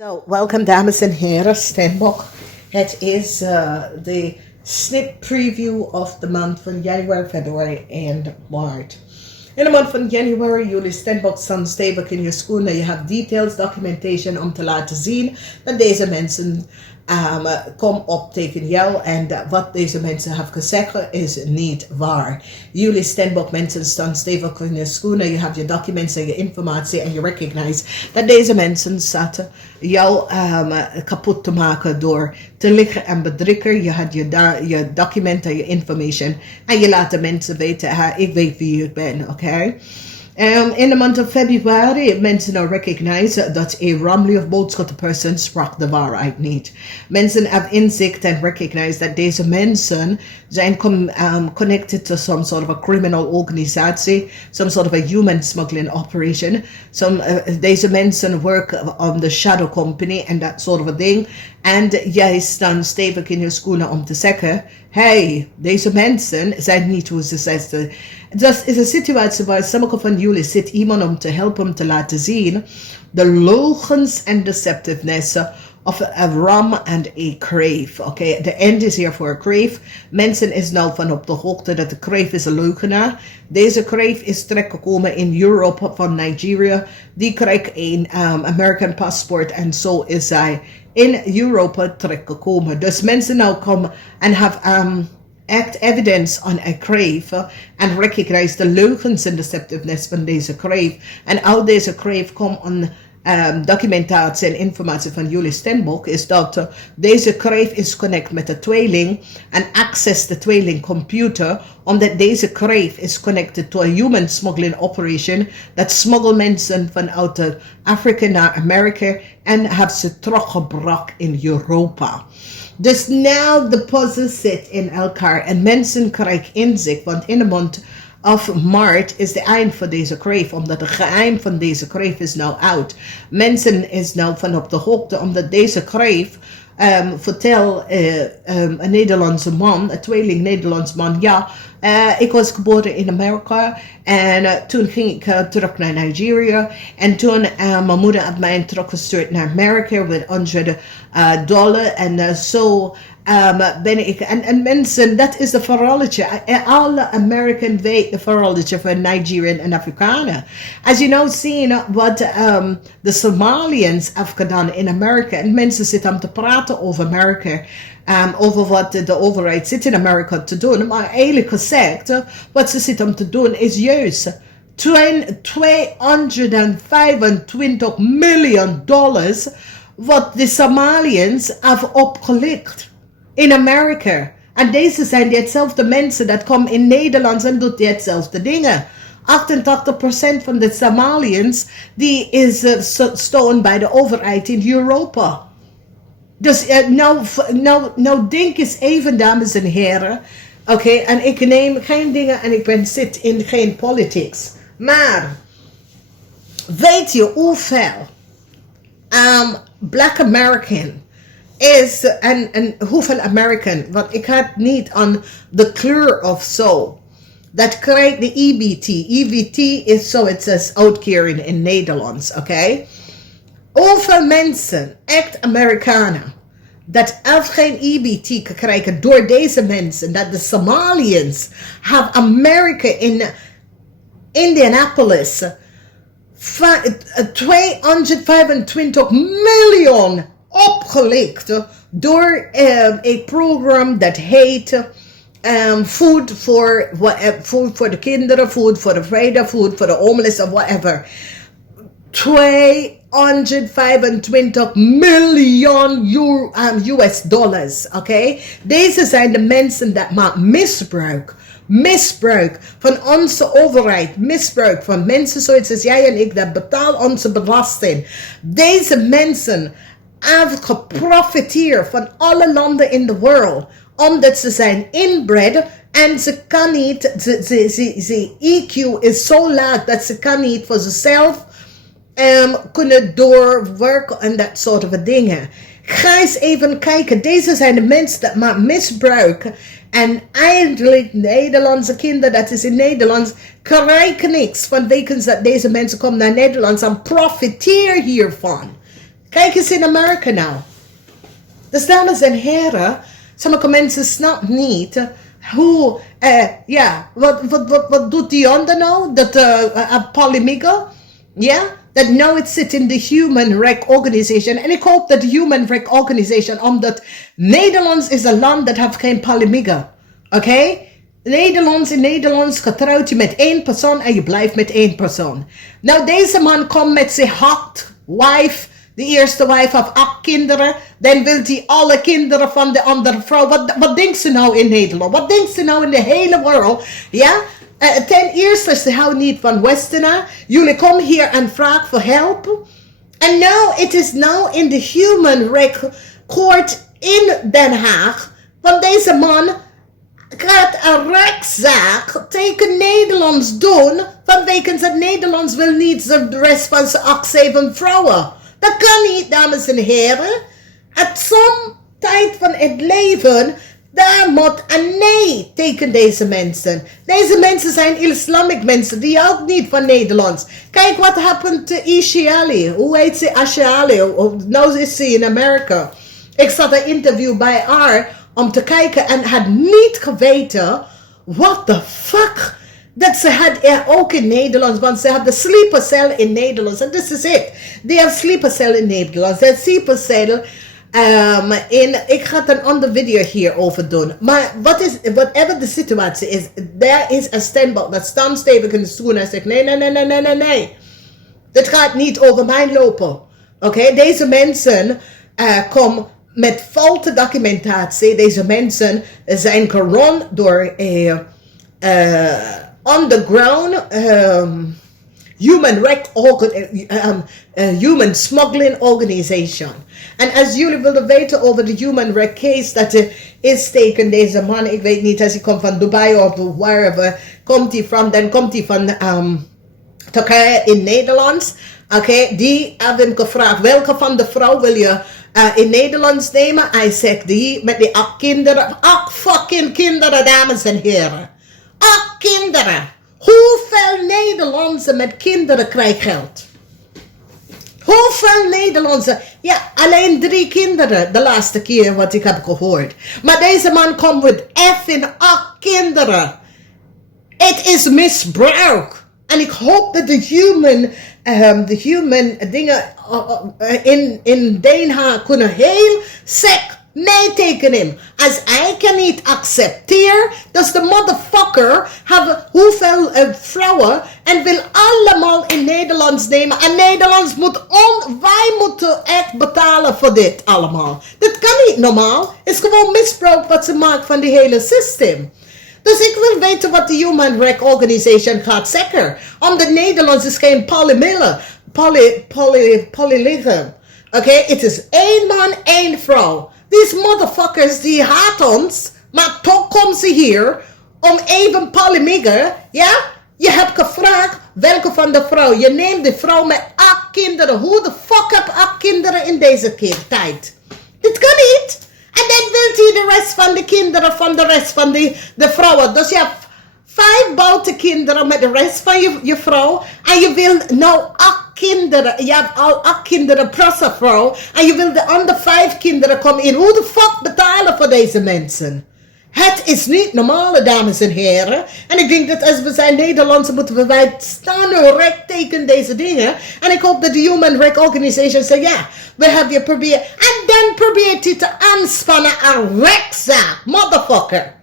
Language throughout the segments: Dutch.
So, welcome dames en heren, Steenbok. Het is de snip preview of the month van Januari, Februari en Maart. In de maand van Januari, jullie Steenbok staan stevig in je schoenen. Je hebt details, documentation om te laten zien dat deze mensen kom op tegen jou en wat deze mensen hebben gezegd is niet waar. Jullie Steenbok mensen staan stevig in je schoenen. Je hebt je documenten, je informatie en je recognize dat deze mensen zaten jou kapot te maken door te liggen en bedrukken. Je had je documenten, je information en je laat de mensen weten, ik weet wie ik ben, oké? In de maand van februari, mensen nou recognize dat een Romley of boodschap persoon sprak de waarheid niet. Mensen hebben inzicht en recognize dat deze mensen zijn connected to some sort of a criminal organization, some sort of a human smuggling operation. Deze mensen work on the shadow company and that sort of a thing. En jij staat stevig in je schoenen om te zeggen, hey, deze mensen zijn niet hoe ze zeggen. Dat is een situatie waar sommige van jullie zit iemand om te helpen, om te laten zien de logens en deceptiveness of a ram and a crave. Okay, the end is here for a crave. Mensen is nou van op de hoogte dat de crave is een leugenaar. Deze crave is terechtgekomen in Europe van Nigeria. Die krijgt een American passport en zo is zij in Europa terechtgekomen. Dus mensen nou komen en have act evidence on a crave and recognize the leugens en deceptiveness van deze crave. En al deze crave komt on documentatie en informatie van jullie Steenbok is dat deze crave is connect met de tweeling en access de tweeling computer, omdat deze crave is connected to a human smuggling operation dat smuggle mensen vanuit Afrika naar Amerika en hebben ze teruggebracht in Europa. Dus now de puzzel zit in elkaar en mensen krijgen inzicht, want in de maand of Maart is de eind van deze crave, omdat het geheim van deze crave is nou uit. Mensen is nou van op de hoogte, omdat deze crave vertel een Nederlandse man, een tweeling Nederlands man, ja, ik was geboren in Amerika en toen ging ik terug naar Nigeria en toen mijn moeder had mij teruggestuurd naar Amerika met $100 en zo ben ik, en mensen, dat is de verhaaltje. Alle Amerikanen weten de verhaaltje van Nigerian en Afrikanen. Als je nou ziet wat de Somaliërs hebben gedaan in Amerika, en mensen zitten om te praten over Amerika, over wat de overheid zit in Amerika te doen, maar eigenlijk gezegd, wat ze zitten om te doen is juist $225 miljoen wat de Somaliërs hebben opgelicht in Amerika. En deze zijn hetzelfde mensen dat komen in Nederland en doen hetzelfde dingen. 88% van de Somaliërs die is steun bij de overheid in Europa. Dus nou denk eens even, dames en heren. Oké, en ik neem geen dingen en ik zit in geen politics. Maar weet je hoeveel Black American is en hoeveel American, want ik had niet aan de kleur of zo. Dat krijgt de EBT. EBT is zo, het is uitkering in Nederlands, oké? Hoeveel mensen, echt Amerikanen, dat geen EBT krijgen door deze mensen, dat de Somaliërs have Amerika in Indianapolis 225 miljoen opgelicht door een programma dat heet food for de kinderen, food for the vrijdag, food for the homeless of whatever. 225 miljoen US dollars, oké? Deze zijn de mensen dat maken misbruik van onze overheid, misbruik van mensen zoals jij en ik dat betalen onze belasting. Deze mensen hebben geprofiteerd van alle landen in de wereld, omdat ze zijn inbred en ze kan niet, ze EQ is zo laag dat ze kan niet voor zichzelf kunnen doorwerken en dat soort van dingen. Ga eens even kijken, deze zijn de mensen dat maken misbruik en eigenlijk Nederlandse kinderen, dat is in Nederlands, krijgen niks van wekens dat deze mensen komen naar Nederland en profiteer hiervan. Kijk eens in Amerika nou. Dus dames en heren, sommige mensen snappen niet hoe, wat doet die ander nou? Dat polymigo, ja? Dat nou het zit in de Human Rights Organization. En ik hoop dat de Human Rights Organization, omdat Nederland is een land dat heeft geen polymigo. Oké? In Nederlands getrouwd je met 1 persoon en je blijft met 1 persoon. Nou, deze man komt met zijn hot wife. De eerste wife heeft 8 kinderen. Dan wil hij alle kinderen van de andere vrouw. Wat denkt ze nou in Nederland? Wat denkt ze nou in de hele wereld? Ja? Ten eerste, ze houden niet van Westerner. Jullie komen hier en vragen voor hulp. En nou, het is nou in de Human Rights Court in Den Haag. Want deze man gaat een rechtszaak tegen Nederlands doen. Vanwege dat Nederlands wil niet de rest van zijn 8-7 vrouwen. Dat kan niet, dames en heren. At some tijd van het leven, daar moet een nee tegen deze mensen. Deze mensen zijn Islamic mensen, die houden niet van Nederlands. Kijk wat happened to Ishali. Hoe heet ze? Ashali. Nou is ze in Amerika. Ik zat een interview bij haar om te kijken en had niet geweten, what the fuck, dat ze had er ook in Nederland, want ze had de sleepercel in Nederland. En this is it. They have sleepercel in Nederland. Dat sleepercel, ik ga een andere video hierover doen. Maar whatever de situatie is, there is een Steenbok dat staat stevig in de stoel en zegt, nee. Dit gaat niet over mij lopen. Oké? Deze mensen komen met foute documentatie. Deze mensen zijn gerund door underground human smuggling organization. En als jullie willen weten over de human rights case dat is tegen deze man, ik weet niet, als hij komt van Dubai of wherever komt hij van, dan komt hij van Turkije in Nederland. Oké, die hebben hem gevraagd, welke van de vrouw wil je in Nederlands nemen? Hij zegt die met die 8 kinderen. 8 fucking kinderen, dames en heren. 8 kinderen. Hoeveel Nederlandse met kinderen krijgen geld? Hoeveel Nederlandse? Ja, alleen 3 kinderen de laatste keer wat ik heb gehoord. Maar deze man komt met effing 8 kinderen. Het is misbruik. En ik hoop dat de human dingen in Den Haag kunnen heel sec nee tekenen. Als hij kan niet accepteren, dat de motherfucker hebben hoeveel vrouwen en wil allemaal in Nederlands nemen. En Nederlands moet wij moeten echt betalen voor dit allemaal. Dat kan niet normaal. Het is gewoon misbruik wat ze maken van die hele systeem. Dus ik wil weten wat de Human Rights Organization gaat zeggen. Omdat Nederlands is geen polyligam. Oké, het is 1 man, 1 vrouw. These motherfuckers die haat ons, maar toch komen ze hier om even polymiger, ja? Je hebt gevraagd welke van de vrouw. Je neemt de vrouw met 8 kinderen. Hoe de fuck heb 8 kinderen in deze tijd? Dit kan niet. En dan wilt hij de rest van de kinderen van de rest van de vrouwen. Dus je hebt 5 bouten kinderen met de rest van je vrouw. En je wil nou 8 kinderen. Je hebt al 8 kinderen plus een vrouw. En je wil de andere 5 kinderen komen in. Hoe de fuck betalen voor deze mensen? Het is niet normaal, dames en heren. En ik denk dat als we zijn Nederlandse moeten wij staan recht tegen deze dingen. En ik hoop dat de Human Rights Organization zegt ja, we hebben je proberen. En dan probeert hij te aanspannen aan rechtszaak, motherfucker.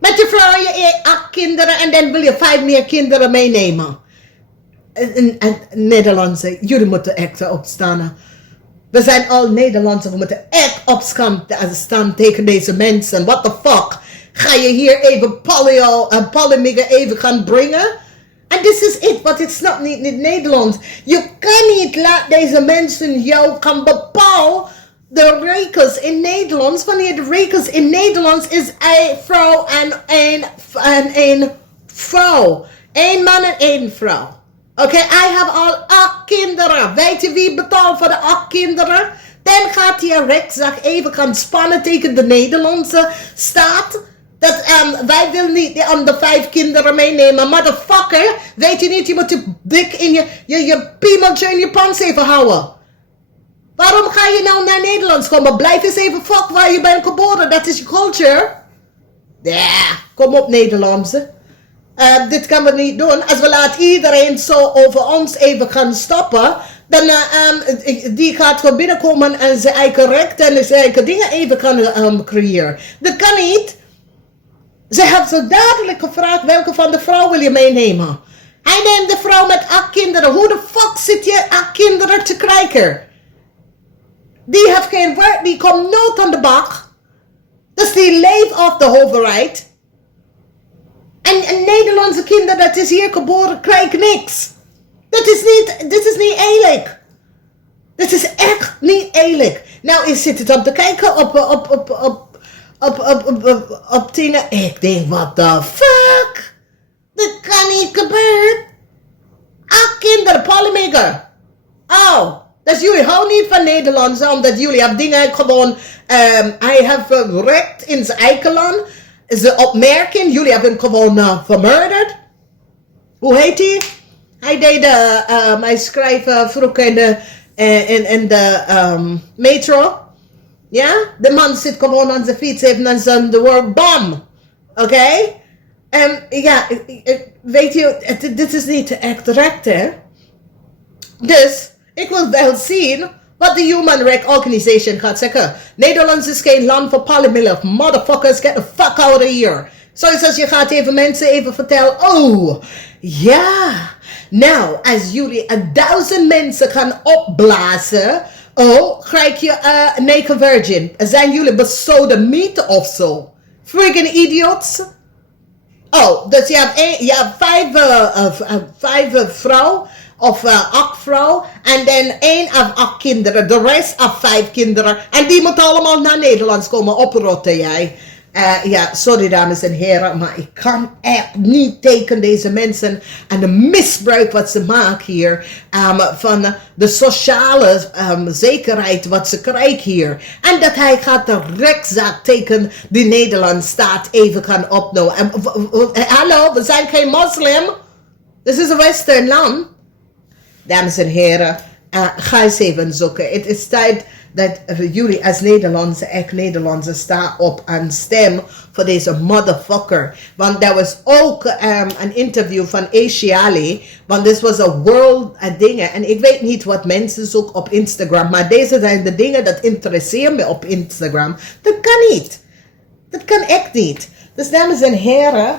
Met je vrouw je 8 kinderen en dan wil je 5 meer kinderen meenemen. En Nederlandse, jullie moeten echt opstaan. We zijn al Nederlandse, we moeten echt opstaan tegen deze mensen. What the fuck? Ga je hier even polymigen even gaan brengen? En this is it, want ik snap niet in Nederland. Je kan niet laten deze mensen jou gaan bepalen de rekens in Nederland. Wanneer de rekens in Nederland is 1 vrouw en 1 vrouw. 1 man en 1 vrouw. Oké, hij heeft al 8 kinderen. Weet je wie betaalt voor de 8 kinderen? Dan gaat hij een rechtszaak even gaan spannen tegen de Nederlandse staat. Dat wij willen niet de andere 5 kinderen meenemen. Motherfucker, weet je niet, je moet je dik in je piemeltje in je pants even houden. Waarom ga je nou naar Nederlands komen? Blijf eens even fuck waar je bent geboren. Dat is je culture. Ja, kom op Nederlandse. Dit kan we niet doen. Als we laten iedereen zo over ons even gaan stappen, dan die gaat gewoon binnenkomen en zijn eigen rechten en zijn eigen dingen even kan creëren. Dat kan niet. Ze hebben zo dadelijk gevraagd welke van de vrouw wil je meenemen. Hij neemt de vrouw met 8 kinderen. Hoe de fuck zit je 8 kinderen te krijgen? Die heeft geen werk, die komt nooit aan de bak. Dus die leeft af de overheid. En Nederlandse kinderen, dat is hier geboren, krijgen niks. Dit is niet eerlijk. Dit is echt niet eerlijk. Nou, ik zit het op te kijken op dingen. Ik denk, what the fuck? Dit kan niet gebeuren. 8 kinderen, polymaker. Oh, dus jullie houden niet van Nederlands, omdat jullie hebben dingen gewoon, hij heeft recht in zijn eigen land. Ze opmerken, jullie hebben hem gewoon vermoorderd. Hoe heet hij? Hij deed, hij schreef vroeger in de metro. Ja? De man zit gewoon aan zijn fiets, heeft dan zijn de woord bam. Oké? En ja, weet je, dit is niet echt recht, hè? Dus, ik wil wel zien wat de Human Rights Organization gaat zeggen. Nederland is geen land voor polymilk. Motherfuckers, get the fuck out of here. Zoals als je gaat even mensen even vertellen. Oh, ja. Nou, als jullie 1000 mensen gaan opblazen. Oh, krijg je naked virgin. Zijn jullie besodemieten of zo? Friggin' idiots. Oh, dus je hebt 5 vrouwen. Of 8 vrouwen. En dan 1 of 8 kinderen. De rest of 5 kinderen. En die moeten allemaal naar Nederland komen oprotten, jij. Ja, sorry dames en heren. Maar ik kan echt niet tegen deze mensen. En de misbruik wat ze maken hier. Van de sociale zekerheid wat ze krijgen hier. En dat hij gaat de rechtszaak tegen de Nederlandse staat even gaan opnemen. Hallo, we zijn geen moslim. Dit is een western land. Dames en heren, ga eens even zoeken. Het is tijd dat jullie als Nederlandse, echt Nederlandse, staan op en stem voor deze motherfucker. Want er was ook een interview van Asiali. Want dit was een world dingen. En ik weet niet wat mensen zoeken op Instagram. Maar deze zijn de dingen dat interesseren me op Instagram. Dat kan niet. Dat kan echt niet. Dus dames en heren,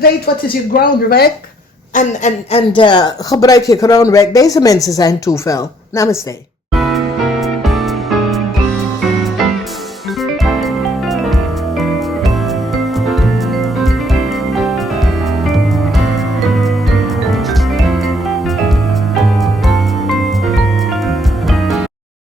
weet wat is je groundwork. En gebruik je groundwork. Deze mensen zijn toeval. Namaste.